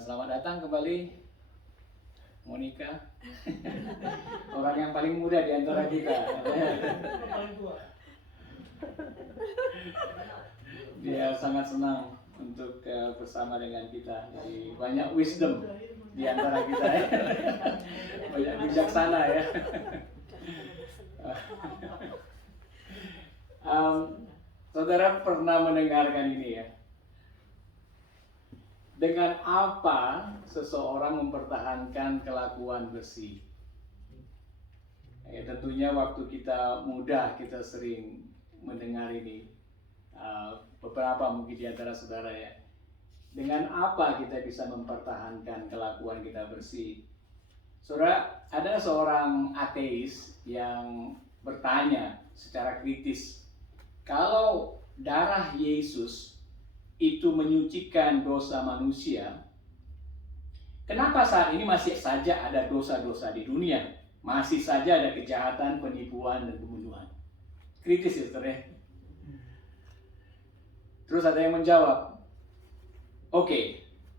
Selamat datang kembali Monica. Orang yang paling muda di antara kita. Dia sangat senang untuk bersama dengan kita. Jadi banyak wisdom di antara kita ya. Banyak bijaksana ya. Saudara pernah mendengarkan ini ya? Dengan apa seseorang mempertahankan kelakuan bersih? Tentunya waktu kita muda kita sering mendengar ini. Beberapa mungkin di antara saudara ya. Dengan apa kita bisa mempertahankan kelakuan kita bersih? Saudara, ada seorang ateis yang bertanya secara kritis, kalau darah Yesus itu menyucikan dosa manusia, kenapa saat ini masih saja ada dosa-dosa di dunia? Masih saja ada kejahatan, penipuan, dan pembunuhan. Kritis ya saudara. Terus ada yang menjawab, oke,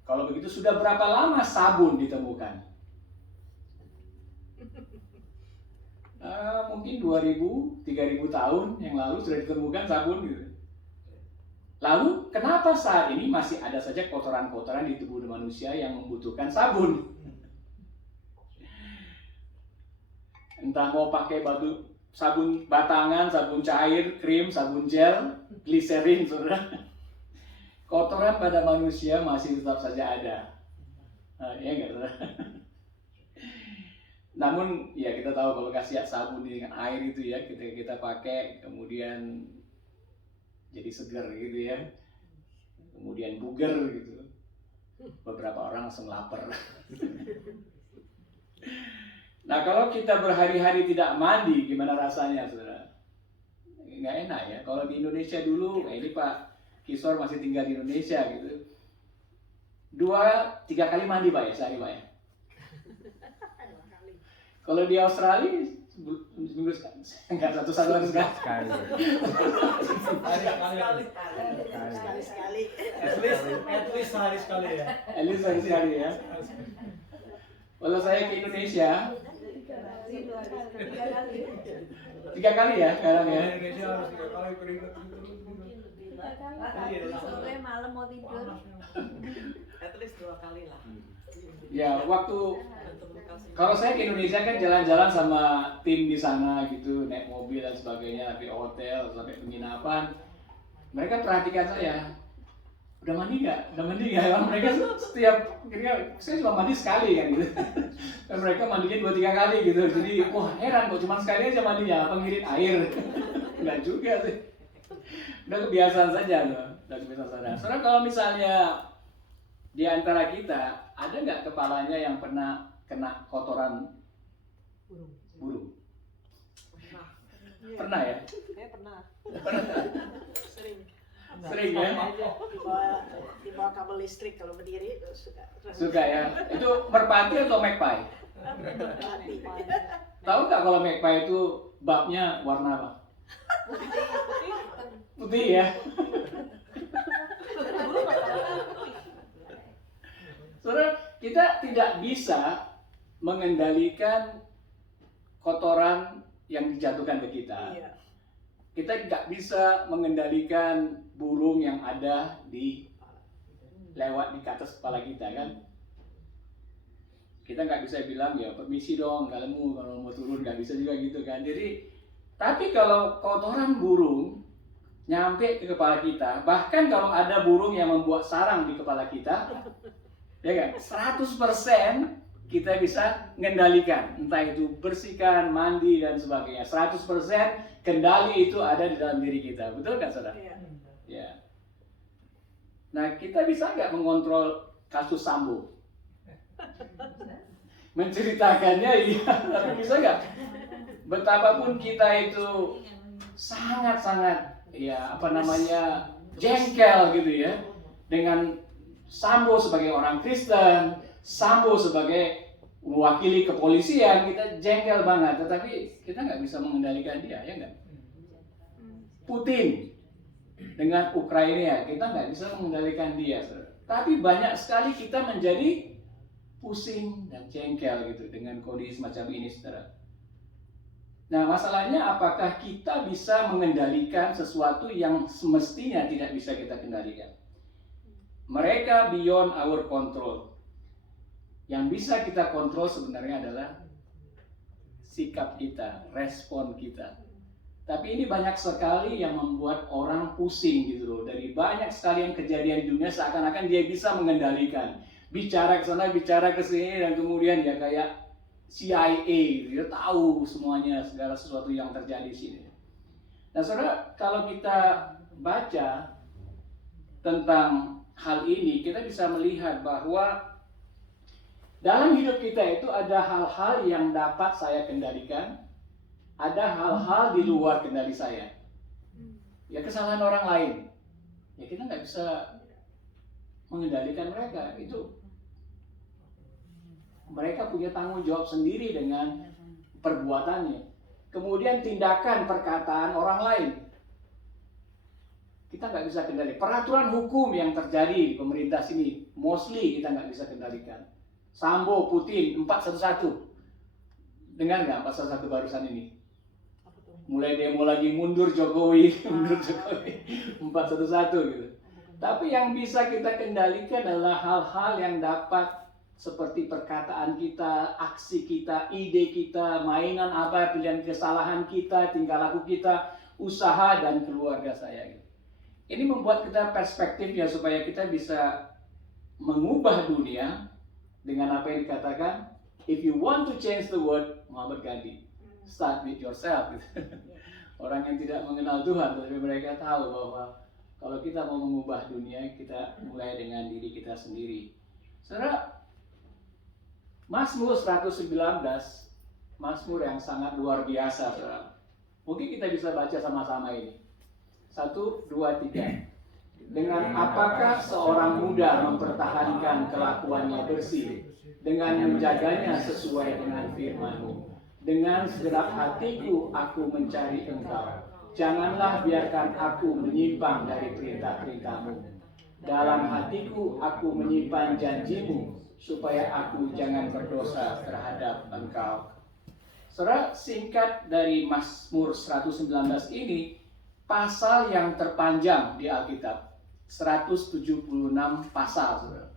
kalau begitu sudah berapa lama sabun ditemukan? Mungkin 2000, 3000 tahun yang lalu sudah ditemukan sabun gitu. Lalu kenapa saat ini masih ada saja kotoran-kotoran di tubuh manusia yang membutuhkan sabun? Entah mau pakai sabun batangan, sabun cair, krim, sabun gel, gliserin, saudara. Kotoran pada manusia masih tetap saja ada. Ya enggak, saudara? Namun ya kita tahu kalau kasih sabun dengan air itu ya, kita pakai kemudian jadi segar gitu ya, kemudian bugar gitu, beberapa orang langsung lapar. Nah kalau kita berhari-hari tidak mandi, gimana rasanya saudara? Nggak enak ya. Kalau di Indonesia dulu, ini Pak Kisor masih tinggal di Indonesia gitu, 2-3 kali mandi Pak ya, sehari Pak ya. Kalau di Australia seminggu sekali, enggak satu hari sekali. Sekali. At least sehari sekali ya. At least sehari sekali ya. Kalau saya ke Indonesia 3 kali ya sekarang ya. Indonesia harus 3 kali keringat. Sore malam mau tidur. At least 2 kali lah. Ya waktu kalau saya ke Indonesia kan jalan-jalan sama tim di sana gitu, naik mobil dan sebagainya, sampai hotel, sampai penginapan. Mereka perhatikan saya, udah mandi nggak? Udah mandi nggak? Mereka setiap kira saya cuma mandi sekali kan gitu. Dan mereka mandinya 2-3 kali gitu. Jadi wah heran kok cuma sekali aja mandinya, apa ngirit air? Enggak juga sih. Udah kebiasaan saja loh. Udah kebiasaan saja. Soalnya kalau misalnya di antara kita ada nggak kepalanya yang pernah kena kotoran burung? Pernah ya? Saya pernah. Sering. Sering ya? Di bawah kabel listrik kalau berdiri suka. Suka ya? Itu merpati atau magpie? Merpati. Tahu nggak kalau magpie itu babnya warna apa? Putih ya? Saudara, kita tidak bisa mengendalikan kotoran yang dijatuhkan ke kita. Iya. Kita nggak bisa mengendalikan burung yang ada lewat di atas kepala kita kan. Kita nggak bisa bilang ya permisi dong kalau mau turun, nggak bisa juga gitu kan. Jadi tapi kalau kotoran burung nyampe ke kepala kita, bahkan kalau ada burung yang membuat sarang di kepala kita, ya kan, 100% kita bisa mengendalikan, entah itu bersihkan, mandi dan sebagainya. 100% kendali itu ada di dalam diri kita, betul nggak saudara? Iya. Ya. Nah kita bisa nggak mengontrol kasus Sambo? Menceritakannya iya, tapi bisa nggak? Betapapun kita itu sangat-sangat ya jengkel gitu ya dengan Sambo sebagai orang Kristen, Sambo sebagai mewakili kepolisian, kita jengkel banget, tetapi kita nggak bisa mengendalikan dia, ya nggak? Putin, dengan Ukraina, kita nggak bisa mengendalikan dia, saudara. Tapi banyak sekali kita menjadi pusing dan jengkel gitu dengan kondisi semacam ini, saudara. Nah, masalahnya apakah kita bisa mengendalikan sesuatu yang semestinya tidak bisa kita kendalikan? Mereka beyond our control. Yang bisa kita kontrol sebenarnya adalah sikap kita, respon kita. Tapi ini banyak sekali yang membuat orang pusing gitu loh. Dari banyak sekali yang kejadian di dunia seakan-akan dia bisa mengendalikan. Bicara ke sana, bicara ke sini, dan kemudian ya kayak CIA, dia tahu semuanya, segala sesuatu yang terjadi di sini. Nah, saudara, kalau kita baca tentang hal ini, kita bisa melihat bahwa dalam hidup kita itu ada hal-hal yang dapat saya kendalikan, ada hal-hal di luar kendali saya. Ya, kesalahan orang lain, ya kita nggak bisa mengendalikan mereka. Itu mereka punya tanggung jawab sendiri dengan perbuatannya. Kemudian tindakan, perkataan orang lain, kita nggak bisa kendali. Peraturan hukum yang terjadi di pemerintah sini, mostly kita nggak bisa kendalikan. Sambo, Putin, 411. Dengar nggak 411 barusan ini? Mulai demo lagi mundur Jokowi, mundur Jokowi, 411 gitu. Tapi yang bisa kita kendalikan adalah hal-hal yang dapat seperti perkataan kita, aksi kita, ide kita, mainan apa, pilihan kesalahan kita, tingkah laku kita, usaha dan keluarga saya. Ini membuat kita perspektifnya supaya kita bisa mengubah dunia dengan apa yang dikatakan, if you want to change the world, Muhammad Gandhi, start with yourself. Orang yang tidak mengenal Tuhan, tapi mereka tahu bahwa kalau kita mau mengubah dunia, kita mulai dengan diri kita sendiri. Saudara, Mazmur 119, Mazmur yang sangat luar biasa, saudara. Mungkin kita bisa baca sama-sama ini. 1, 2, 3. Dengan apakah seorang muda mempertahankan kelakuannya bersih, dengan menjaganya sesuai dengan firman-Mu. Dengan segenap hatiku aku mencari Engkau. Janganlah biarkan aku menyimpang dari perintah-perintah-Mu. Dalam hatiku aku menyimpan janji-Mu, supaya aku jangan berdosa terhadap Engkau. Saudara, singkat dari Mazmur 119 ini, pasal yang terpanjang di Alkitab. 176 pasal, saudara.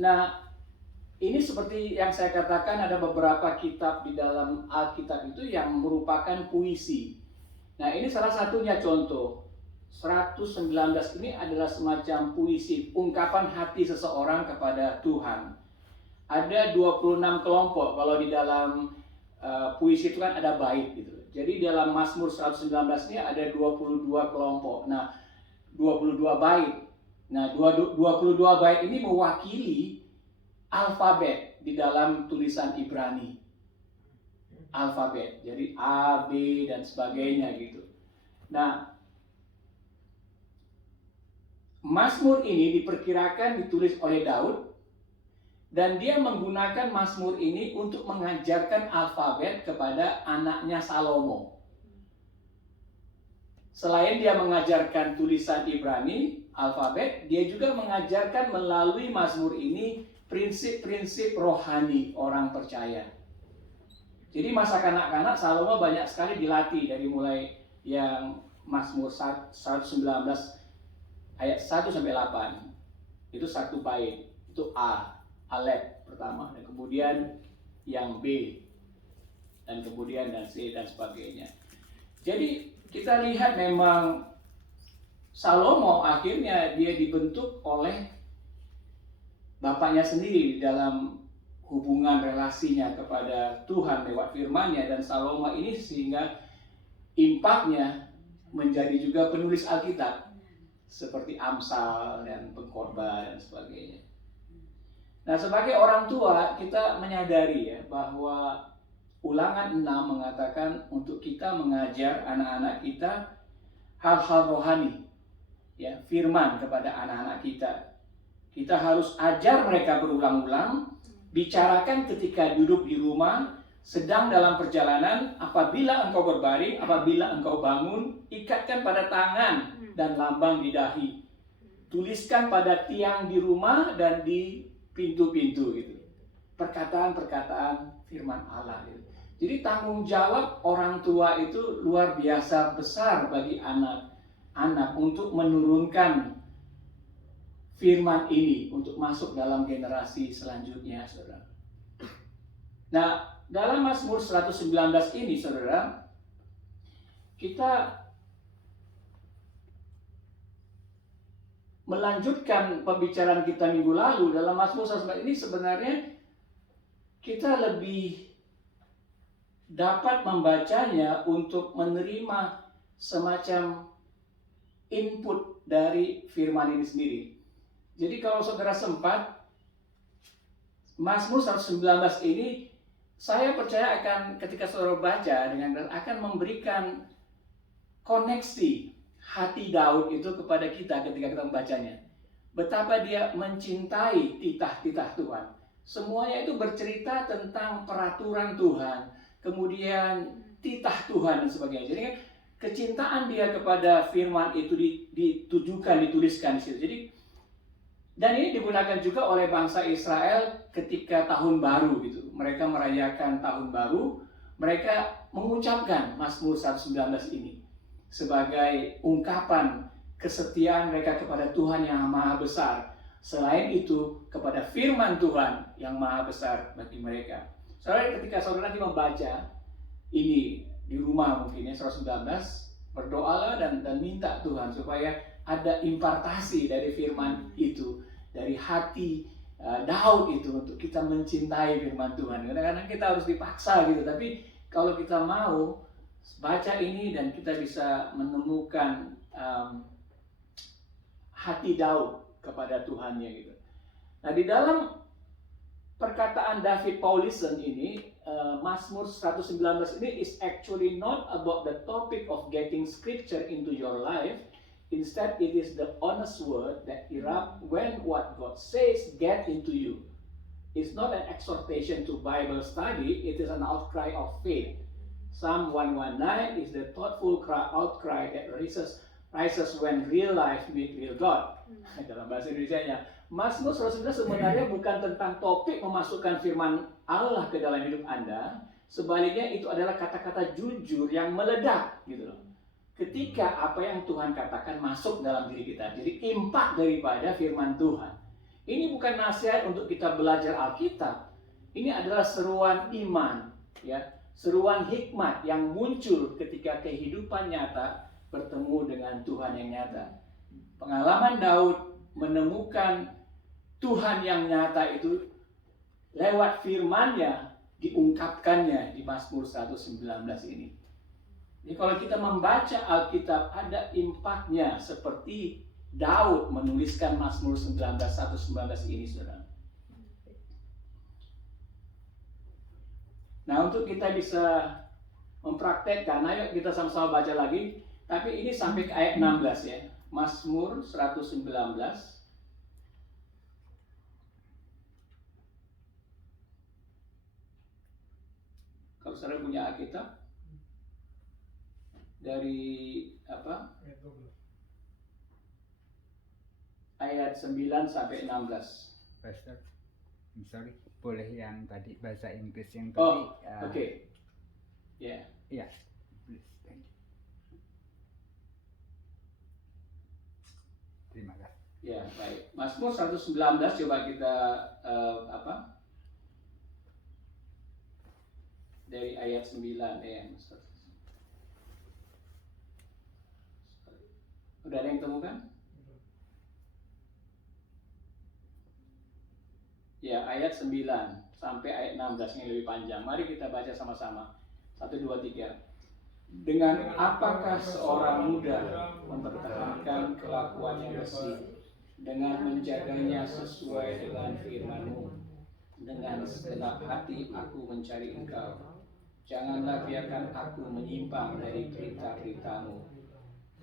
Nah, ini seperti yang saya katakan, ada beberapa kitab di dalam Alkitab itu yang merupakan puisi. Nah, ini salah satunya contoh. 119 ini adalah semacam puisi, ungkapan hati seseorang kepada Tuhan. Ada 26 kelompok, kalau di dalam puisi itu kan ada bait gitu. Jadi dalam Mazmur 119 ini ada 22 kelompok. Nah, 22 bait. Nah, 22 bait ini mewakili alfabet di dalam tulisan Ibrani. Alfabet, jadi A, B, dan sebagainya gitu. Nah, Mazmur ini diperkirakan ditulis oleh Daud, dan dia menggunakan Mazmur ini untuk mengajarkan alfabet kepada anaknya Salomo. Selain dia mengajarkan tulisan Ibrani, alfabet, dia juga mengajarkan melalui Mazmur ini prinsip-prinsip rohani orang percaya. Jadi masa kanak-kanak Salomo banyak sekali dilatih, dari mulai yang Mazmur 119 ayat 1 sampai 8. Itu satu bait, itu A, Alef pertama, dan kemudian yang B, dan kemudian dan C dan sebagainya. Jadi kita lihat memang Salomo akhirnya dia dibentuk oleh bapaknya sendiri dalam hubungan relasinya kepada Tuhan lewat firman-Nya, dan Salomo ini sehingga impaknya menjadi juga penulis Alkitab seperti Amsal dan Pengkhotbah dan sebagainya. Nah, sebagai orang tua kita menyadari ya bahwa Ulangan 6 mengatakan untuk kita mengajar anak-anak kita hal-hal rohani, ya, firman kepada anak-anak kita. Kita harus ajar mereka berulang-ulang, bicarakan ketika duduk di rumah, sedang dalam perjalanan, apabila engkau berbaring, apabila engkau bangun, ikatkan pada tangan dan lambang di dahi. Tuliskan pada tiang di rumah dan di pintu-pintu gitu. Perkataan-perkataan firman Allah gitu. Jadi tanggung jawab orang tua itu luar biasa besar bagi anak-anak untuk menurunkan firman ini untuk masuk dalam generasi selanjutnya, saudara. Nah, dalam Mazmur 119 ini, saudara, kita melanjutkan pembicaraan kita minggu lalu. Dalam Mazmur 119 ini sebenarnya kita lebih dapat membacanya untuk menerima semacam input dari firman ini sendiri. Jadi kalau saudara sempat, Mazmur 119 ini saya percaya akan ketika saudara baca dengan akan memberikan koneksi hati Daud itu kepada kita ketika kita membacanya. Betapa dia mencintai titah-titah Tuhan. Semuanya itu bercerita tentang peraturan Tuhan, kemudian titah Tuhan dan sebagainya. Jadi kecintaan dia kepada firman itu ditujukan, dituliskan di situ. Jadi dan ini digunakan juga oleh bangsa Israel ketika tahun baru gitu. Mereka merayakan tahun baru, mereka mengucapkan Mazmur 119 ini sebagai ungkapan kesetiaan mereka kepada Tuhan yang Maha Besar. Selain itu, kepada firman Tuhan yang Maha Besar bagi mereka. Saudara, ketika saudara nanti membaca ini di rumah mungkin ya 119, berdoalah dan minta Tuhan supaya ada impartasi dari firman itu, dari hati Daud itu untuk kita mencintai firman Tuhan. Kadang-kadang kita harus dipaksa gitu, tapi kalau kita mau baca ini dan kita bisa menemukan hati Daud kepada Tuhannya gitu. Nah, di dalam perkataan David Paulison ini, Mazmur 119 ini is actually not about the topic of getting scripture into your life. Instead, it is the honest word that erupt when what God says get into you. It's not an exhortation to Bible study, it is an outcry of faith. Psalm 119 is the thoughtful outcry that rises when real life meet real God. Dalam bahasa Indonesianya, Mazmur 119 sebenarnya bukan tentang topik memasukkan firman Allah ke dalam hidup Anda. Sebaliknya itu adalah kata-kata jujur yang meledak gitu loh. Ketika apa yang Tuhan katakan masuk dalam diri kita. Jadi impak daripada firman Tuhan. Ini bukan nasihat untuk kita belajar Alkitab. Ini adalah seruan iman, ya, seruan hikmat yang muncul ketika kehidupan nyata bertemu dengan Tuhan yang nyata. Pengalaman Daud menemukan Tuhan yang nyata itu lewat firman-Nya diungkapkannya di Mazmur 119 ini. Jadi kalau kita membaca Alkitab ada impaknya seperti Daud menuliskan Mazmur 119 ini, saudara. Nah, untuk kita bisa mempraktekkan, ayo kita sama-sama baca lagi. Tapi ini sampai ke ayat 16 ya. Mazmur 119. Kalau saudara punya Alkitab, dari apa? Ayat 9 sampai 16. Pastor, I'm sorry, boleh yang tadi bahasa Inggris yang tadi? Oh, oke. Ya. Ya, please, thank you. Terima kasih. Ya, baik. Mazmur 119 coba kita dari ayat 9 ya. Udah ada yang temukan? Ya, ayat 9 sampai ayat 16 yang lebih panjang. Mari kita baca sama-sama. 1, 2, 3. Dengan apakah seorang muda mempertahankan kelakuan yang bersih, dengan menjaganya sesuai dengan firman-Mu. Dengan segenap hati aku mencari Engkau. Janganlah biarkan aku menyimpang dari perintah-perintah-Mu.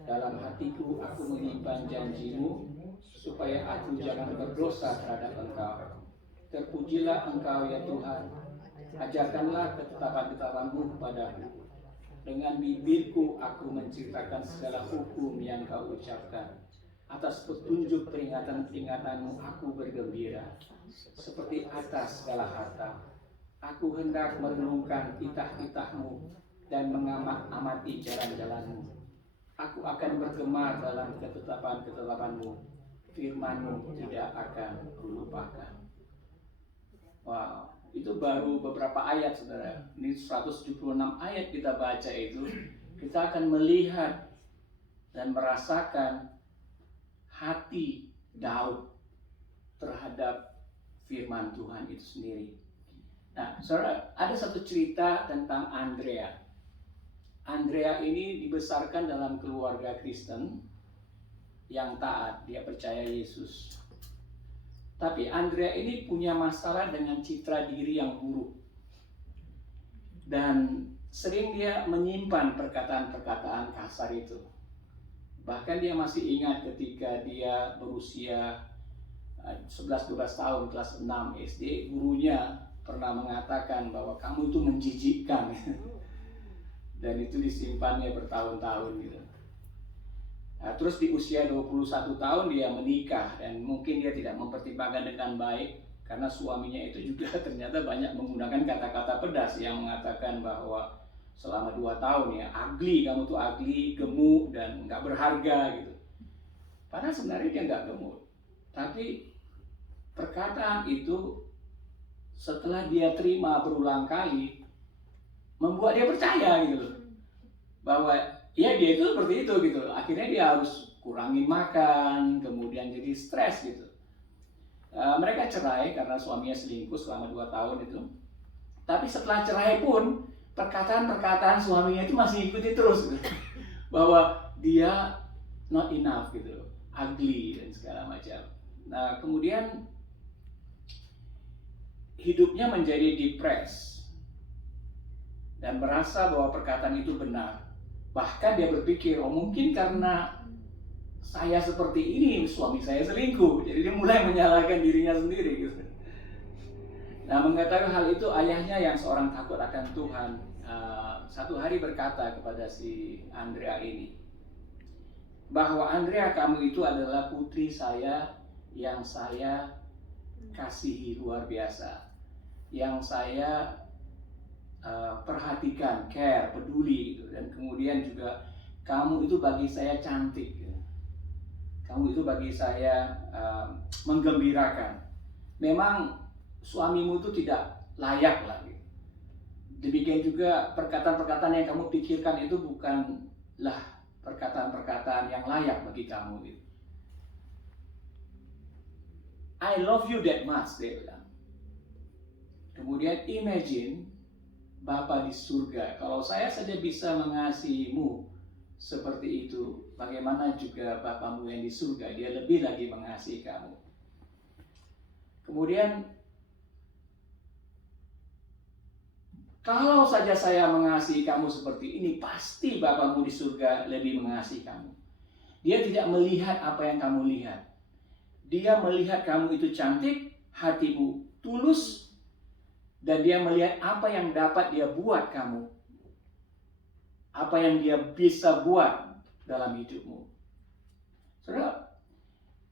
Dalam hatiku aku menyimpan janji-Mu, supaya aku jangan berdosa terhadap Engkau. Terpujilah Engkau ya Tuhan, Ajarkanlah ketetapan-ketetapan-Mu kepadaku. Dengan bibirku aku menceritakan segala hukum yang Kau ucapkan. Atas petunjuk peringatan-peringatan-Mu aku bergembira. Seperti atas segala harta, aku hendak merenungkan titah-titah-Mu dan mengamati jalan-jalan-Mu. Aku akan bergemar dalam ketetapan-ketetapan-Mu. Firman-Mu tidak akan kulupakan. Wow, itu baru beberapa ayat, saudara. Ini 176 ayat kita baca itu, kita akan melihat dan merasakan hati Daud terhadap firman Tuhan itu sendiri. Nah, saudara, ada satu cerita tentang Andrea. Andrea ini dibesarkan dalam keluarga Kristen yang taat, dia percaya Yesus. Tapi Andrea ini punya masalah dengan citra diri yang buruk. Dan sering dia menyimpan perkataan-perkataan kasar itu. Bahkan dia masih ingat ketika dia berusia 11-12 tahun, kelas 6 SD, gurunya pernah mengatakan bahwa kamu itu menjijikkan. Dan itu disimpannya bertahun-tahun gitu. Nah, terus di usia 21 tahun dia menikah, dan mungkin dia tidak mempertimbangkan dengan baik karena suaminya itu juga ternyata banyak menggunakan kata-kata pedas yang mengatakan bahwa selama 2 tahun ya ugly, kamu tuh ugly, gemuk dan nggak berharga gitu. Padahal sebenarnya dia nggak gemuk, tapi perkataan itu setelah dia terima berulang kali membuat dia percaya gitu loh, bahwa ya dia itu seperti itu gitu. Akhirnya dia harus kurangin makan, kemudian jadi stres gitu. Mereka cerai karena suaminya selingkuh selama 2 tahun itu. Tapi setelah cerai pun perkataan-perkataan suaminya itu masih ikuti terus gitu. Bahwa dia not enough gitu, ugly dan segala macam. Nah, kemudian hidupnya menjadi depres dan merasa bahwa perkataan itu benar. Bahkan dia berpikir, oh mungkin karena saya seperti ini, suami saya selingkuh. Jadi dia mulai menyalahkan dirinya sendiri gitu. Nah, mengetahui hal itu, ayahnya yang seorang takut akan Tuhan satu hari berkata kepada si Andrea ini, bahwa Andrea, kamu itu adalah putri saya yang saya kasihi luar biasa, yang saya perhatikan, care, peduli gitu. Dan kemudian juga kamu itu bagi saya cantik gitu. Kamu itu bagi saya menggembirakan. Memang suamimu itu tidak layak lagi. Demikian juga perkataan-perkataan yang kamu pikirkan itu bukanlah perkataan-perkataan yang layak bagi kamu gitu. I love you that much, dia bilang. Kemudian imagine Bapa di surga, kalau saya saja bisa mengasihimu seperti itu, bagaimana juga Bapamu yang di surga, dia lebih lagi mengasihi kamu. Kemudian, kalau saja saya mengasihi kamu seperti ini, pasti Bapamu di surga lebih mengasihi kamu. Dia tidak melihat apa yang kamu lihat. Dia melihat kamu itu cantik, hatimu tulus, dan dia melihat apa yang dapat dia buat kamu. Apa yang dia bisa buat dalam hidupmu. Saudara,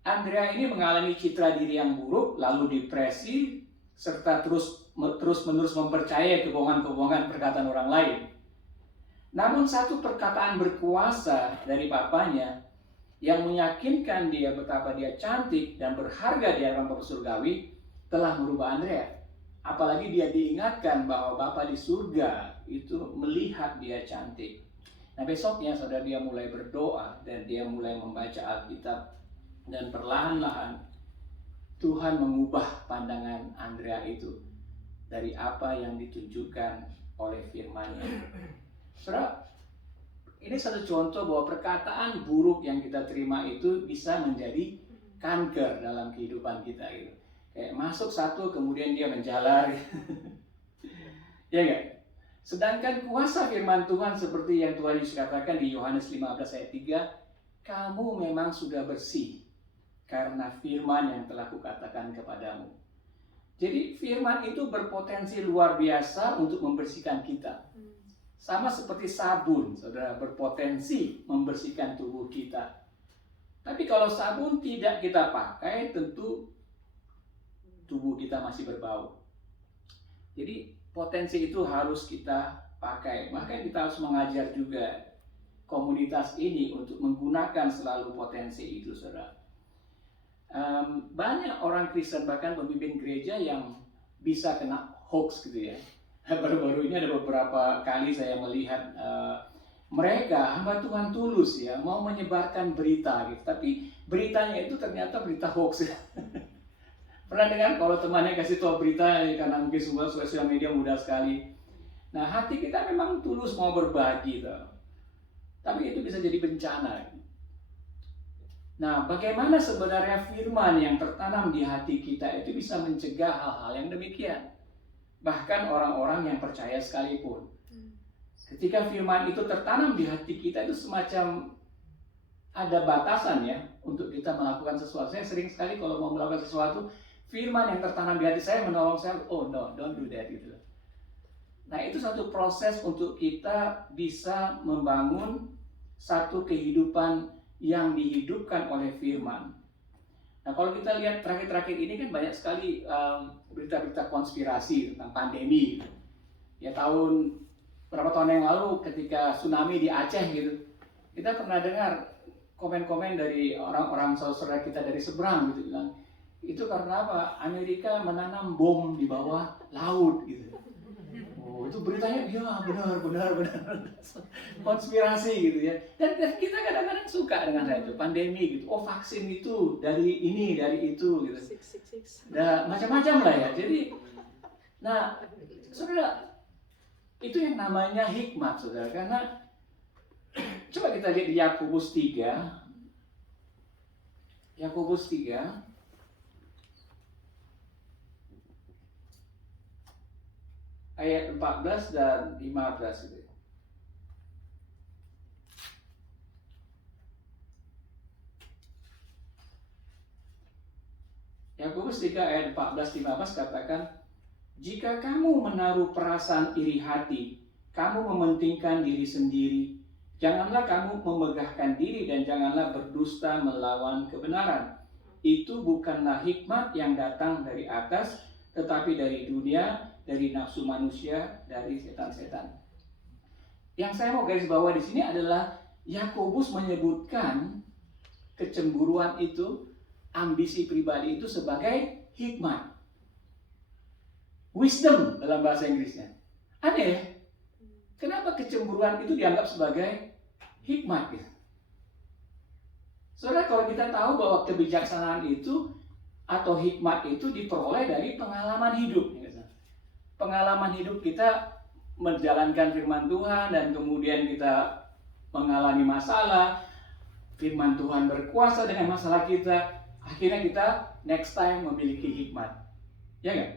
Andrea ini mengalami citra diri yang buruk, lalu depresi, serta terus-menerus mempercayai kebohongan-kebohongan perkataan orang lain. Namun satu perkataan berkuasa dari papanya yang meyakinkan dia betapa dia cantik dan berharga di hadapan Bapa Surgawi telah merubah Andrea. Apalagi dia diingatkan bahwa Bapa di surga itu melihat dia cantik. Nah, besoknya saudara, dia mulai berdoa dan dia mulai membaca Alkitab, dan perlahan-lahan Tuhan mengubah pandangan Andrea itu dari apa yang ditunjukkan oleh firman-Nya. Saudara, ini satu contoh bahwa perkataan buruk yang kita terima itu bisa menjadi kanker dalam kehidupan kita gitu. Kayak masuk satu, kemudian dia menjalar. Ya enggak? Sedangkan kuasa firman Tuhan seperti yang Tuhan Yesus katakan di Yohanes 15 ayat 3, kamu memang sudah bersih karena firman yang telah kukatakan kepadamu. Jadi firman itu berpotensi luar biasa untuk membersihkan kita. Sama seperti sabun, saudara, berpotensi membersihkan tubuh kita. Tapi kalau sabun tidak kita pakai, tentu tubuh kita masih berbau. Jadi potensi itu harus kita pakai. Makanya kita harus mengajar juga komunitas ini untuk menggunakan selalu potensi itu, saudara. Banyak orang Kristen bahkan pemimpin gereja yang bisa kena hoax gitu ya. Baru-baru ini ada beberapa kali saya melihat mereka hamba Tuhan tulus ya mau menyebarkan berita gitu, tapi beritanya itu ternyata berita hoax. Pernah dengar kalau temannya kasih tahu berita ya, karena mungkin semua sosial media mudah sekali. Nah, hati kita memang tulus mau berbagi gitu. Tapi itu bisa jadi bencana. Nah, bagaimana sebenarnya firman yang tertanam di hati kita itu bisa mencegah hal-hal yang demikian? Bahkan orang-orang yang percaya sekalipun. Ketika firman itu tertanam di hati kita itu semacam ada batasan ya untuk kita melakukan sesuatu. Saya sering sekali kalau mau melakukan sesuatu, firman yang tertanam di hati saya menolong saya, oh no, don't do that gitu. Nah, itu satu proses untuk kita bisa membangun satu kehidupan yang dihidupkan oleh firman. Nah, kalau kita lihat terakhir-terakhir ini kan banyak sekali berita-berita konspirasi tentang pandemi gitu. Ya berapa tahun yang lalu ketika tsunami di Aceh gitu, kita pernah dengar komen-komen dari orang-orang saudara kita dari seberang gitu bilang, itu karena apa? Amerika menanam bom di bawah laut gitu. Oh, itu beritanya ya benar konspirasi gitu ya. Dan kita kadang-kadang suka dengan itu pandemi gitu. Oh, vaksin itu dari ini dari itu gitu. Nah, macam-macam lah ya. Jadi, nah, saudara, itu yang namanya hikmat, saudara. Karena coba kita lihat di Yakobus 3. Yakobus 3 ayat 14 dan 15 itu. Yakobus 3 ayat 14-15 katakan, jika kamu menaruh perasaan iri hati, kamu mementingkan diri sendiri, janganlah kamu memegahkan diri dan janganlah berdusta melawan kebenaran. Itu bukanlah hikmat yang datang dari atas, tetapi dari dunia, dari nafsu manusia, dari setan-setan. Yang saya mau garis bawah di sini adalah Yakobus menyebutkan kecemburuan itu, ambisi pribadi itu sebagai hikmat. Wisdom dalam bahasa Inggrisnya. Aneh, kenapa kecemburuan itu dianggap sebagai hikmat? Gitu? Saudara, kalau kita tahu bahwa kebijaksanaan itu atau hikmat itu diperoleh dari pengalaman hidup. Pengalaman hidup kita menjalankan firman Tuhan dan kemudian kita mengalami masalah, firman Tuhan berkuasa dengan masalah kita, akhirnya kita next time memiliki hikmat. Ya enggak?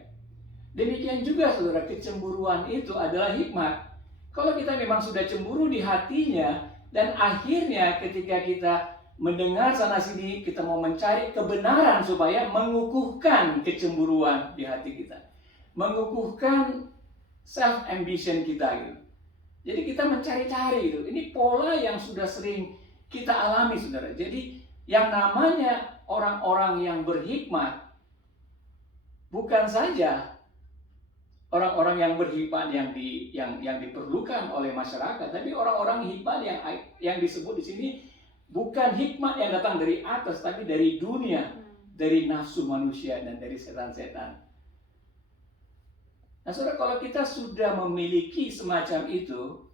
Demikian juga saudara, kecemburuan itu adalah hikmat. Kalau kita memang sudah cemburu di hatinya dan akhirnya ketika kita mendengar sana sini kita mau mencari kebenaran supaya mengukuhkan kecemburuan di hati kita, mengukuhkan self ambition kita gitu. Jadi kita mencari-cari gitu. Ini pola yang sudah sering kita alami, saudara. Jadi yang namanya orang-orang yang berhikmat bukan saja orang-orang yang berhikmat yang diperlukan oleh masyarakat, tapi orang-orang hikmat yang disebut di sini bukan hikmat yang datang dari atas, tapi dari dunia, dari nafsu manusia dan dari setan-setan. Nah, saudara, kalau kita sudah memiliki semacam itu,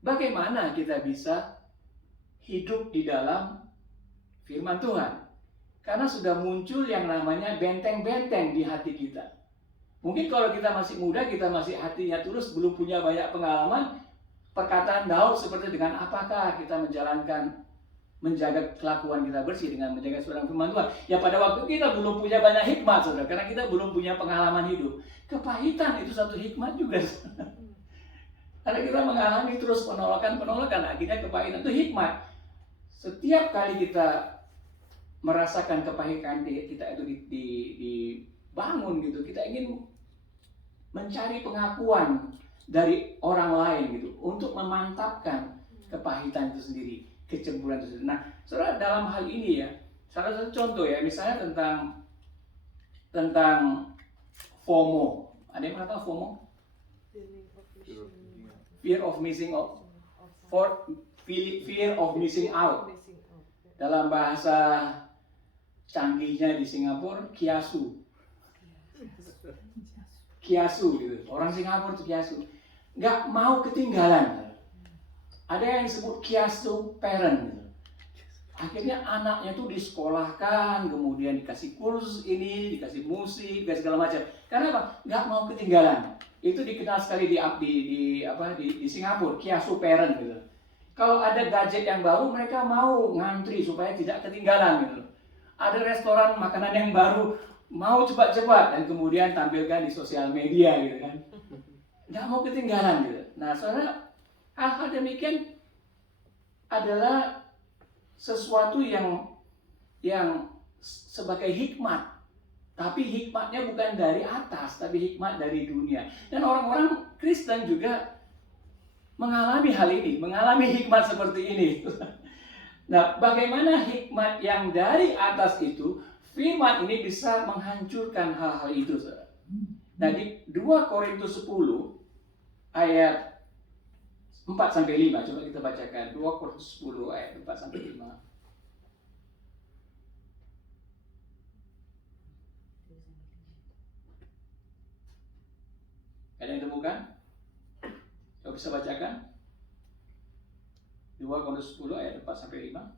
bagaimana kita bisa hidup di dalam firman Tuhan? Karena sudah muncul yang namanya benteng-benteng di hati kita. Mungkin kalau kita masih muda, kita masih hatinya tulus, belum punya banyak pengalaman, perkataan Daud seperti dengan apakah kita menjaga kelakuan kita bersih dengan menjaga suara firman Tuhan. Ya pada waktu kita belum punya banyak hikmat, saudara, karena kita belum punya pengalaman hidup. Kepahitan itu satu hikmat juga. Karena kita mengalami terus penolakan, akhirnya kepahitan itu hikmat. Setiap kali kita merasakan kepahitan kita itu bangun gitu, kita ingin mencari pengakuan dari orang lain gitu untuk memantapkan kepahitan itu sendiri, kecemburuan itu sendiri. Nah, saudara, dalam hal ini ya, salah satu contoh ya, misalnya tentang FOMO. Ada yang pernah tahu FOMO? Fear of missing out. Fear of missing out. Dalam bahasa canggihnya di Singapura, kiasu. Kiasu gitu. Orang Singapura itu kiasu. Nggak mau ketinggalan. Ada yang disebut kiasu parent gitu. Akhirnya anaknya tuh disekolahkan, kemudian dikasih kursus ini, dikasih musik, dikasih segala macam. Karena apa? Nggak mau ketinggalan. Itu dikenal sekali di Singapura, kiasu parent gitu. Kalau ada gadget yang baru, mereka mau ngantri supaya tidak ketinggalan gitu. Ada restoran makanan yang baru, mau cepat-cepat dan kemudian tampilkan di sosial media gitu kan. Nggak mau ketinggalan gitu. Nah, saudara, hal-hal demikian adalah sesuatu yang sebagai hikmat, tapi hikmatnya bukan dari atas, tapi hikmat dari dunia. Dan orang-orang Kristen juga mengalami hal ini, mengalami hikmat seperti ini. Nah, bagaimana hikmat yang dari atas itu, firman ini bisa menghancurkan hal-hal itu, saudara. Nah, di 2 Korintus 10 ayat 4-5, coba kita bacakan 2 Korintus 10 ayat 4-5. Ada yang temukan? Coba bisa bacakan 2 Korintus 10 ayat 4-5.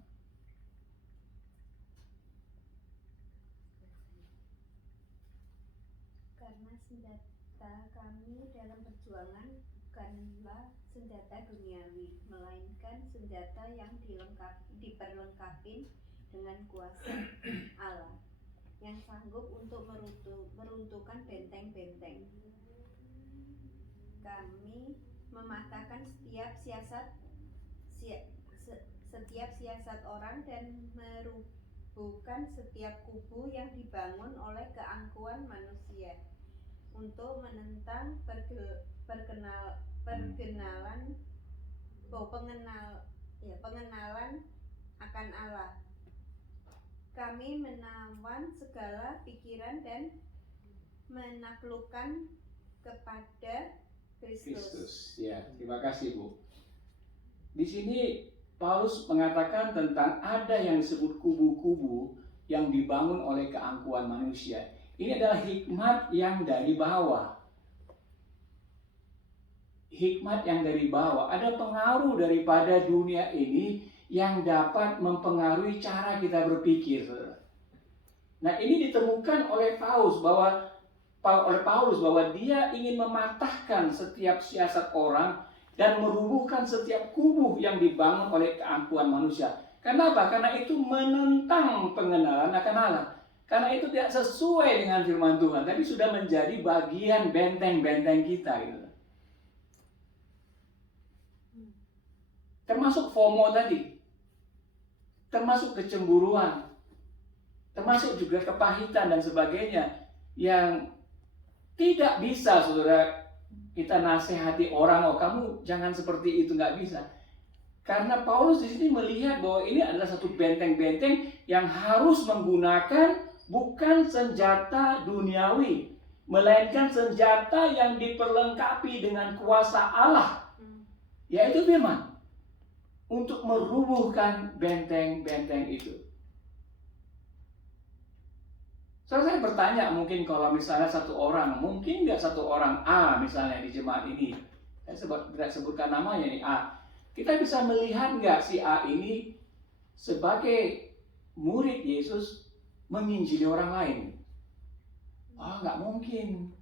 Karena senjata kami dalam perjuangan bukanlah senjata duniawi, melainkan senjata yang diperlengkapi dengan kuasa Allah yang sanggup untuk meruntuhkan benteng-benteng. Kami mematahkan setiap siasat orang dan merubuhkan setiap kubu yang dibangun oleh keangkuhan manusia untuk menentang pengenalan akan Allah. Kami menawan segala pikiran dan menaklukkan kepada Kristus. Ya, terima kasih Bu. Di sini Paulus mengatakan tentang ada yang disebut kubu-kubu yang dibangun oleh keangkuhan manusia. Ini adalah hikmat yang dari bawah. Hikmat yang dari bawah. Ada pengaruh daripada dunia ini yang dapat mempengaruhi cara kita berpikir. Nah, ini ditemukan oleh Paulus bahwa dia ingin mematahkan setiap siasat orang dan merubuhkan setiap kubu yang dibangun oleh keangkuhan manusia. Kenapa? Karena itu menentang pengenalan akan Allah. Karena itu tidak sesuai dengan firman Tuhan, tapi sudah menjadi bagian benteng-benteng kita gitu. Termasuk FOMO tadi, termasuk kecemburuan, termasuk juga kepahitan dan sebagainya yang tidak bisa, saudara, kita nasihati orang, oh kamu jangan seperti itu, nggak bisa. Karena Paulus di sini melihat bahwa ini adalah satu benteng-benteng yang harus menggunakan bukan senjata duniawi, melainkan senjata yang diperlengkapi dengan kuasa Allah, yaitu firman, untuk merubuhkan benteng-benteng itu. Saya bertanya, mungkin kalau misalnya mungkin nggak satu orang A misalnya di jemaat ini, saya tidak sebutkan namanya nih A, kita bisa melihat nggak si A ini sebagai murid Yesus menginjili orang lain? Nggak mungkin.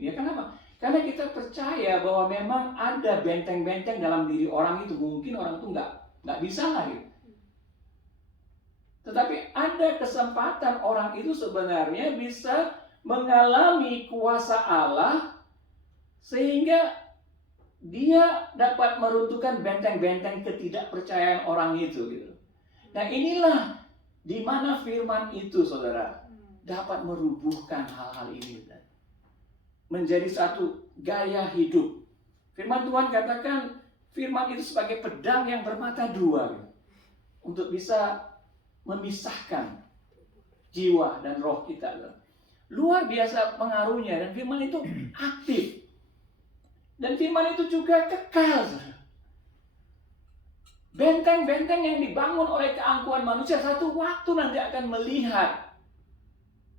Ya kenapa? Karena kita percaya bahwa memang ada benteng-benteng dalam diri orang itu, mungkin orang itu nggak bisa lah gitu. Tetapi ada kesempatan orang itu sebenarnya bisa mengalami kuasa Allah sehingga dia dapat meruntuhkan benteng-benteng ketidakpercayaan orang itu gitu. Nah, inilah di mana firman itu, saudara, dapat merubuhkan hal-hal ini. Menjadi satu gaya hidup. Firman Tuhan katakan, firman itu sebagai pedang yang bermata dua. Untuk bisa memisahkan jiwa dan roh kita. Luar biasa pengaruhnya, dan firman itu aktif. Dan firman itu juga kekal. Benteng-benteng yang dibangun oleh keangkuhan manusia satu waktu nanti akan melihat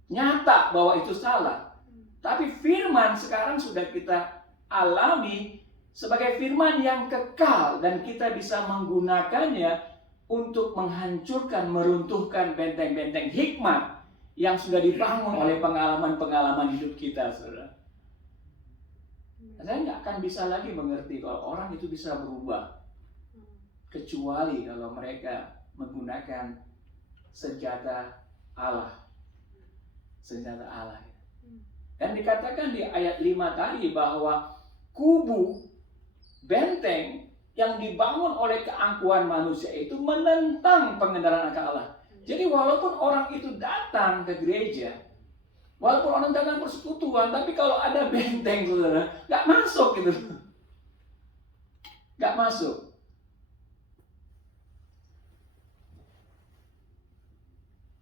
nyata bahwa itu salah. Tapi firman sekarang sudah kita alami sebagai firman yang kekal, dan kita bisa menggunakannya untuk menghancurkan, meruntuhkan benteng-benteng hikmat yang sudah dibangun oleh pengalaman-pengalaman hidup kita, saudara. Saya nggak akan bisa lagi mengerti kalau orang itu bisa berubah, kecuali kalau mereka menggunakan senjata Allah. Senjata Allah. Dan dikatakan di ayat 5 tadi bahwa kubu benteng yang dibangun oleh keangkuhan manusia itu menentang pengendaraan akal Allah. Jadi walaupun orang itu datang ke gereja, walaupun orang datang persekutuan, tapi kalau ada benteng, saudara, nggak masuk gitu. Nggak masuk.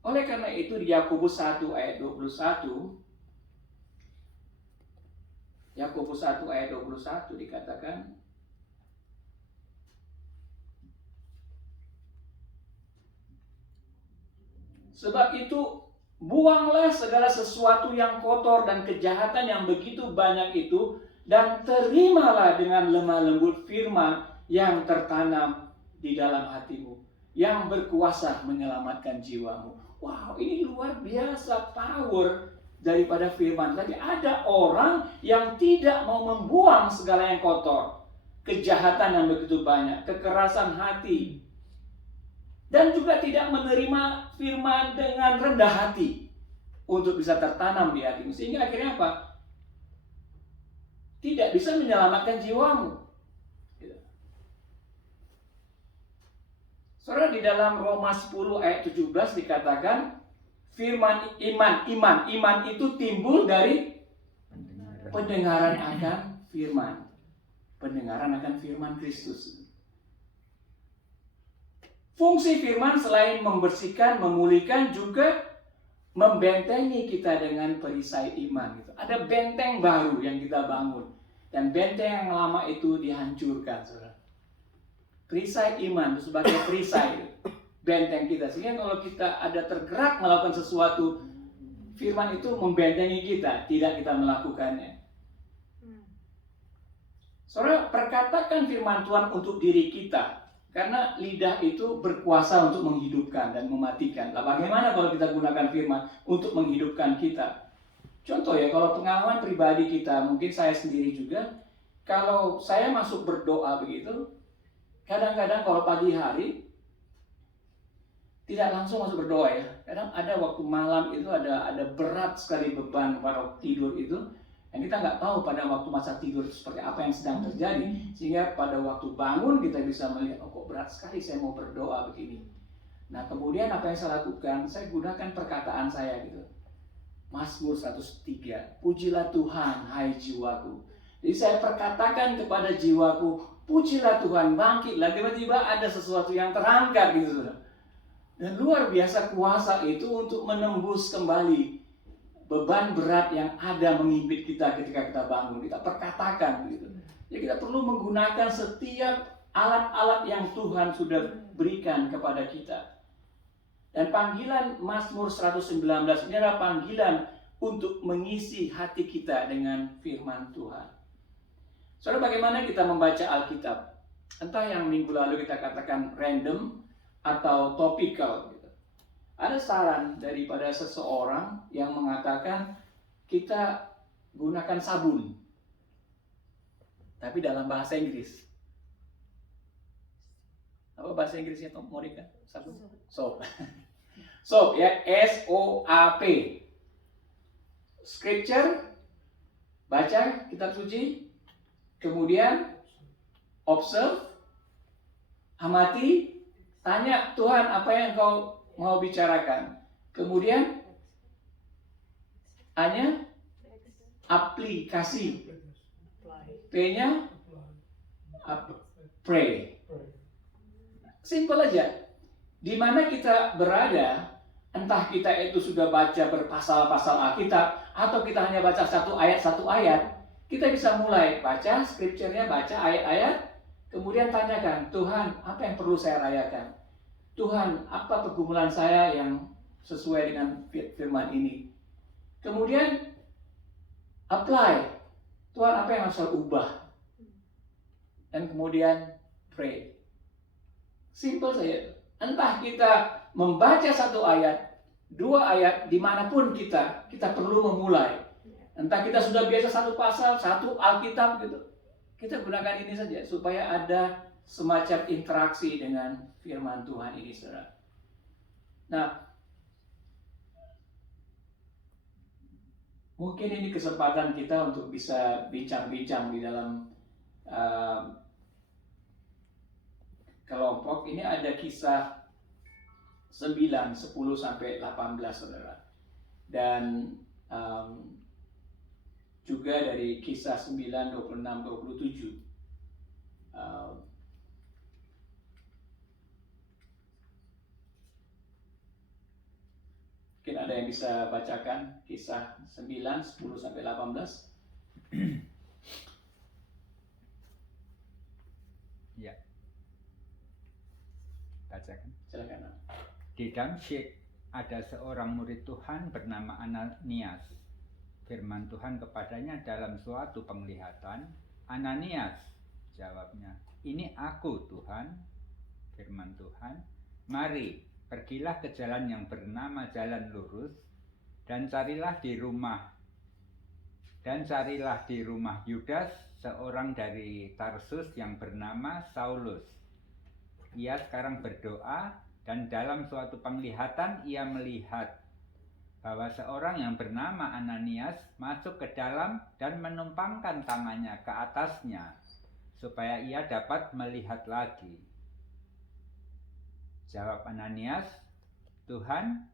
Oleh karena itu di Yakobus 1 ayat 21, Yakobus 1 ayat 21 dikatakan, sebab itu buanglah segala sesuatu yang kotor dan kejahatan yang begitu banyak itu, dan terimalah dengan lemah lembut firman yang tertanam di dalam hatimu, yang berkuasa menyelamatkan jiwamu. Wow, ini luar biasa power daripada firman. Tapi ada orang yang tidak mau membuang segala yang kotor, kejahatan yang begitu banyak, kekerasan hati, dan juga tidak menerima firman dengan rendah hati untuk bisa tertanam di hatimu. Sehingga akhirnya apa? Tidak bisa menyelamatkan jiwamu. Saudara, di dalam Roma 10 ayat 17 dikatakan firman iman itu timbul dari pendengaran akan firman. Pendengaran akan firman Kristus. Fungsi firman selain membersihkan, memulihkan, juga membentengi kita dengan perisai iman. Ada benteng baru yang kita bangun, dan benteng yang lama itu dihancurkan, saudara. Perisai iman itu sebagai perisai benteng kita, sehingga kalau kita ada tergerak melakukan sesuatu, firman itu membentengi kita, tidak kita melakukannya. Saudara, perkatakan firman Tuhan untuk diri kita. Karena lidah itu berkuasa untuk menghidupkan dan mematikan. Nah, bagaimana kalau kita gunakan firman untuk menghidupkan kita? Contoh ya, kalau pengalaman pribadi kita, mungkin saya sendiri juga, kalau saya masuk berdoa begitu, kadang-kadang kalau pagi hari, tidak langsung masuk berdoa ya. Kadang ada waktu malam itu ada berat sekali beban pada tidur itu. Dan kita nggak tahu pada waktu masa tidur seperti apa yang sedang terjadi, sehingga pada waktu bangun kita bisa melihat, oh kok berat sekali saya mau berdoa begini. Nah kemudian apa yang saya lakukan, saya gunakan perkataan saya gitu. Mazmur 103, pujilah Tuhan hai jiwaku. Jadi saya perkatakan kepada jiwaku, pujilah Tuhan, bangkitlah. Tiba-tiba ada sesuatu yang terangkat gitu, saudara. Dan luar biasa kuasa itu untuk menembus kembali beban berat yang ada mengimpit kita ketika kita bangun. Kita perkatakan begitu. Jadi kita perlu menggunakan setiap alat-alat yang Tuhan sudah berikan kepada kita. Dan panggilan Mazmur 119 ini adalah panggilan untuk mengisi hati kita dengan firman Tuhan. Saudara, bagaimana kita membaca Alkitab? Entah yang minggu lalu kita katakan random atau topical. Ada saran daripada seseorang yang mengatakan kita gunakan sabun, tapi dalam bahasa Inggris. Apa bahasa Inggrisnya, Monica? Sabun? Soap. Soap ya, S-O-A-P. Scripture, baca kitab suci, kemudian observe, amati, tanya Tuhan apa yang kau mau bicarakan. Kemudian A-nya aplikasi, P-nya pray. Simple aja. Di mana kita berada, entah kita itu sudah baca berpasal-pasal Alkitab atau kita hanya baca satu ayat, kita bisa mulai baca scripture-nya, baca ayat-ayat, kemudian tanyakan, Tuhan, apa yang perlu saya rayakan? Tuhan, apa pergumulan saya yang sesuai dengan firman ini? Kemudian apply. Tuhan, apa yang harus saya ubah? Dan kemudian pray. Simple saja. Entah kita membaca satu ayat, dua ayat, dimanapun kita perlu memulai. Entah kita sudah biasa satu pasal, satu Alkitab gitu. Kita gunakan ini saja supaya ada semacam interaksi dengan firman Tuhan ini, saudara. Nah, mungkin ini kesempatan kita untuk bisa bincang-bincang di dalam kelompok. Ini ada kisah 9, 10 sampai 18, saudara. Dan juga dari kisah 9, 26, 27. Mungkin ada yang bisa bacakan kisah 9, 10 sampai 18. Ya. Bacakan. Silakan. Di Damsyik ada seorang murid Tuhan bernama Ananias. Firman Tuhan kepadanya dalam suatu penglihatan, Ananias, jawabnya, ini aku Tuhan. Firman Tuhan, mari pergilah ke jalan yang bernama Jalan Lurus dan carilah di rumah Yudas, seorang dari Tarsus yang bernama Saulus. Ia sekarang berdoa dan dalam suatu penglihatan ia melihat bahwa seorang yang bernama Ananias masuk ke dalam dan menumpangkan tangannya ke atasnya supaya ia dapat melihat lagi. Jawab Ananias, Tuhan,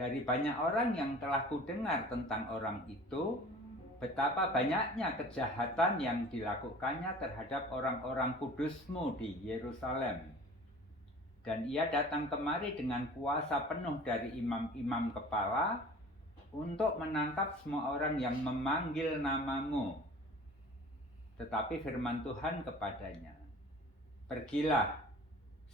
dari banyak orang yang telah kudengar tentang orang itu, betapa banyaknya kejahatan yang dilakukannya terhadap orang-orang kudus-Mu di Yerusalem. Dan ia datang kemari dengan kuasa penuh dari imam-imam kepala untuk menangkap semua orang yang memanggil nama-Mu. Tetapi firman Tuhan kepadanya, pergilah,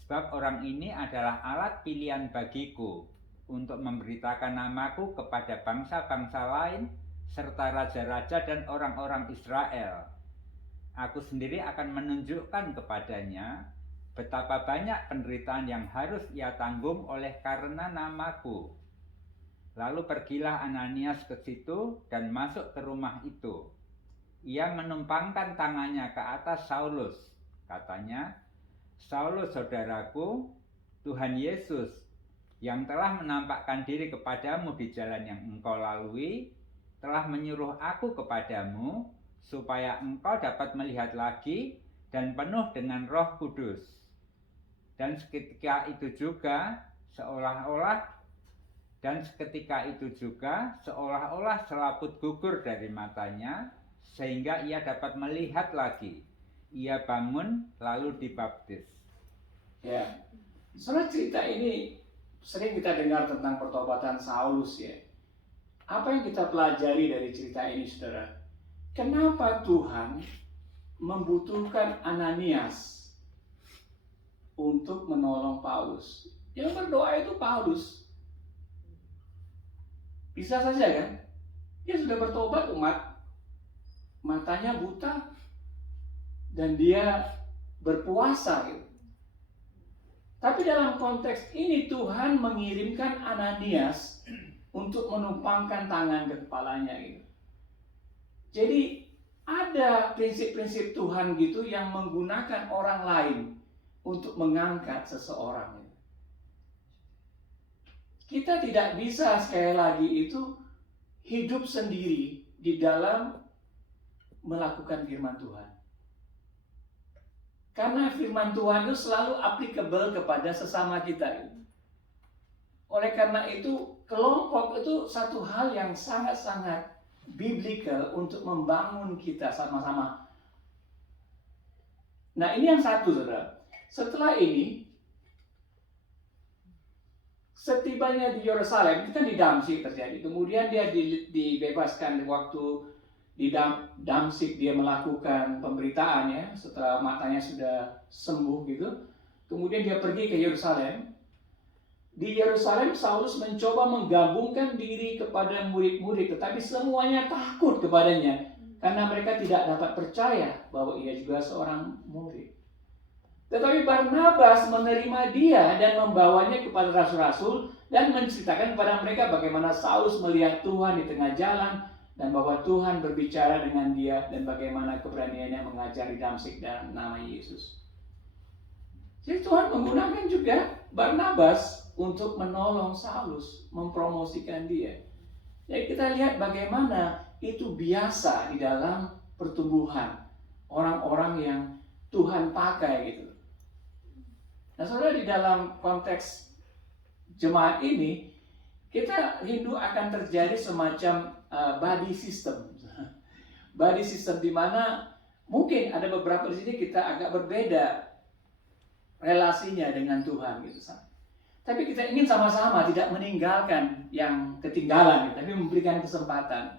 sebab orang ini adalah alat pilihan bagiku untuk memberitakan namaku kepada bangsa-bangsa lain serta raja-raja dan orang-orang Israel. Aku sendiri akan menunjukkan kepadanya betapa banyak penderitaan yang harus ia tanggung oleh karena namaku. Lalu pergilah Ananias ke situ dan masuk ke rumah itu. Ia menumpangkan tangannya ke atas Saulus. Katanya, Saulus saudaraku, Tuhan Yesus yang telah menampakkan diri kepadamu di jalan yang engkau lalui, telah menyuruh aku kepadamu supaya engkau dapat melihat lagi dan penuh dengan Roh Kudus. Dan seketika itu juga seolah-olah selaput gugur dari matanya sehingga ia dapat melihat lagi. Ia bangun lalu dibaptis. Ya, soalnya cerita ini sering kita dengar tentang pertobatan Saulus ya. Apa yang kita pelajari dari cerita ini, saudara? Kenapa Tuhan membutuhkan Ananias untuk menolong Paulus? Yang berdoa itu Paulus. Bisa saja kan? Dia sudah bertobat umat, matanya buta, dan dia berpuasa gitu. Tapi dalam konteks ini Tuhan mengirimkan Ananias untuk menumpangkan tangan ke kepalanya gitu. Jadi ada prinsip-prinsip Tuhan gitu yang menggunakan orang lain untuk mengangkat seseorang. Kita tidak bisa sekali lagi itu hidup sendiri di dalam melakukan firman Tuhan. Karena firman Tuhan itu selalu applicable kepada sesama kita. Oleh karena itu, kelompok itu satu hal yang sangat-sangat biblical untuk membangun kita sama-sama. Nah, ini yang satu, saudara. Setelah ini, setibanya di Yerusalem, itu kan di Damsyik terjadi. Kemudian dia dibebaskan waktu di Damsyik, dia melakukan pemberitaan ya, setelah matanya sudah sembuh gitu. Kemudian dia pergi ke Yerusalem. Di Yerusalem, Saulus mencoba menggabungkan diri kepada murid-murid, tetapi semuanya takut kepadanya karena mereka tidak dapat percaya bahwa ia juga seorang murid. Tetapi Barnabas menerima dia dan membawanya kepada rasul-rasul dan menceritakan kepada mereka bagaimana Saulus melihat Tuhan di tengah jalan dan bahwa Tuhan berbicara dengan dia dan bagaimana keberaniannya mengajar di Damsyik dalam nama Yesus. Jadi Tuhan menggunakan juga Barnabas untuk menolong Saulus, mempromosikan dia. Jadi kita lihat bagaimana itu biasa di dalam pertumbuhan orang-orang yang Tuhan pakai gitu. Nah, saudara, di dalam konteks jemaat ini, kita rindu akan terjadi semacam body system. Body system di mana mungkin ada beberapa di sini kita agak berbeda relasinya dengan Tuhan gitu. Tapi kita ingin sama-sama tidak meninggalkan yang ketinggalan, tapi memberikan kesempatan.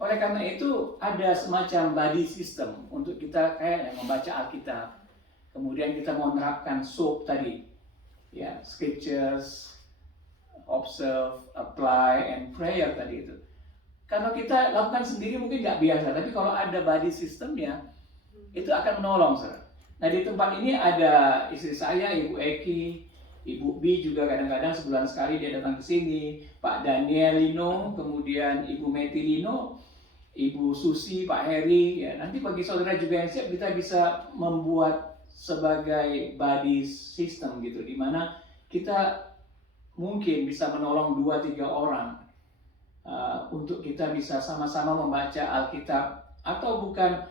Oleh karena itu ada semacam body system untuk kita kayak membaca Alkitab. Kemudian kita mau menerapkan SOAP tadi, ya, scriptures, observe, apply, and prayer tadi itu. Kalau kita lakukan sendiri mungkin nggak biasa, tapi kalau ada body systemnya, itu akan menolong, saudara. Nah, di tempat ini ada istri saya, Ibu Eki, Ibu Bi juga kadang-kadang sebulan sekali dia datang ke sini, Pak Daniel Lino, kemudian Ibu Meti Lino, Ibu Susi, Pak Heri. Ya, nanti bagi saudara juga yang siap, kita bisa membuat sebagai body system gitu, di mana kita mungkin bisa menolong 2-3 orang untuk kita bisa sama-sama membaca Alkitab, atau bukan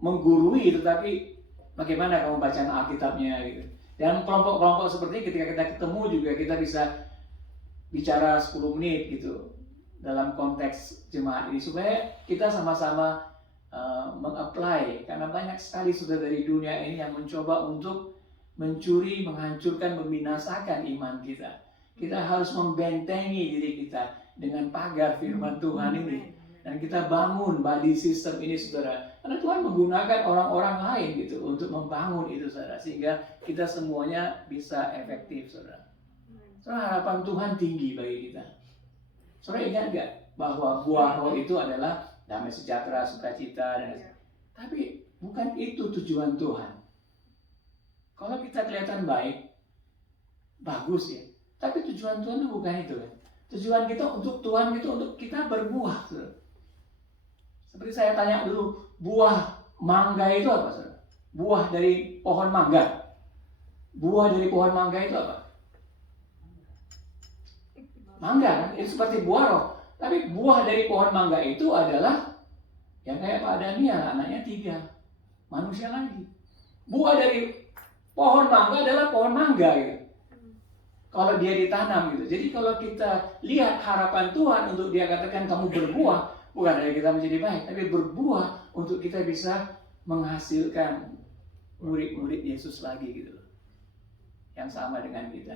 menggurui, tetapi bagaimana kamu bacaan Alkitabnya gitu. Dan kelompok-kelompok seperti ini ketika kita ketemu juga kita bisa bicara 10 menit gitu dalam konteks jemaat ini supaya kita sama-sama meng-apply, karena banyak sekali sudah dari dunia ini yang mencoba untuk mencuri, menghancurkan, membinasakan iman kita. Kita harus membentengi diri kita dengan pagar firman Tuhan ini, dan kita bangun body system ini, saudara. Karena Tuhan menggunakan orang-orang lain gitu untuk membangun itu, saudara, sehingga kita semuanya bisa efektif, saudara. Saudara, harapan Tuhan tinggi bagi kita. Saudara ingat nggak bahwa buah roh itu adalah damai sejahtera, sukacita, dan tapi bukan itu tujuan Tuhan. Kalau kita kelihatan baik, bagus ya. Tapi tujuan Tuhan itu bukan itu kan. Tujuan kita untuk Tuhan itu untuk kita berbuah, saudara. Seperti saya tanya dulu, buah mangga itu apa, saudara? Buah dari pohon mangga. Buah dari pohon mangga itu apa? Mangga kan? Itu seperti buah roh. Tapi buah dari pohon mangga itu adalah yang kayak Pak Daniel, anaknya 3, manusia lagi. Buah dari pohon mangga adalah pohon mangga gitu. Kalau dia ditanam gitu. Jadi kalau kita lihat harapan Tuhan untuk dia katakan kamu berbuah, bukan dari kita menjadi baik, tapi berbuah untuk kita bisa menghasilkan murid-murid Yesus lagi gitu loh. Yang sama dengan kita.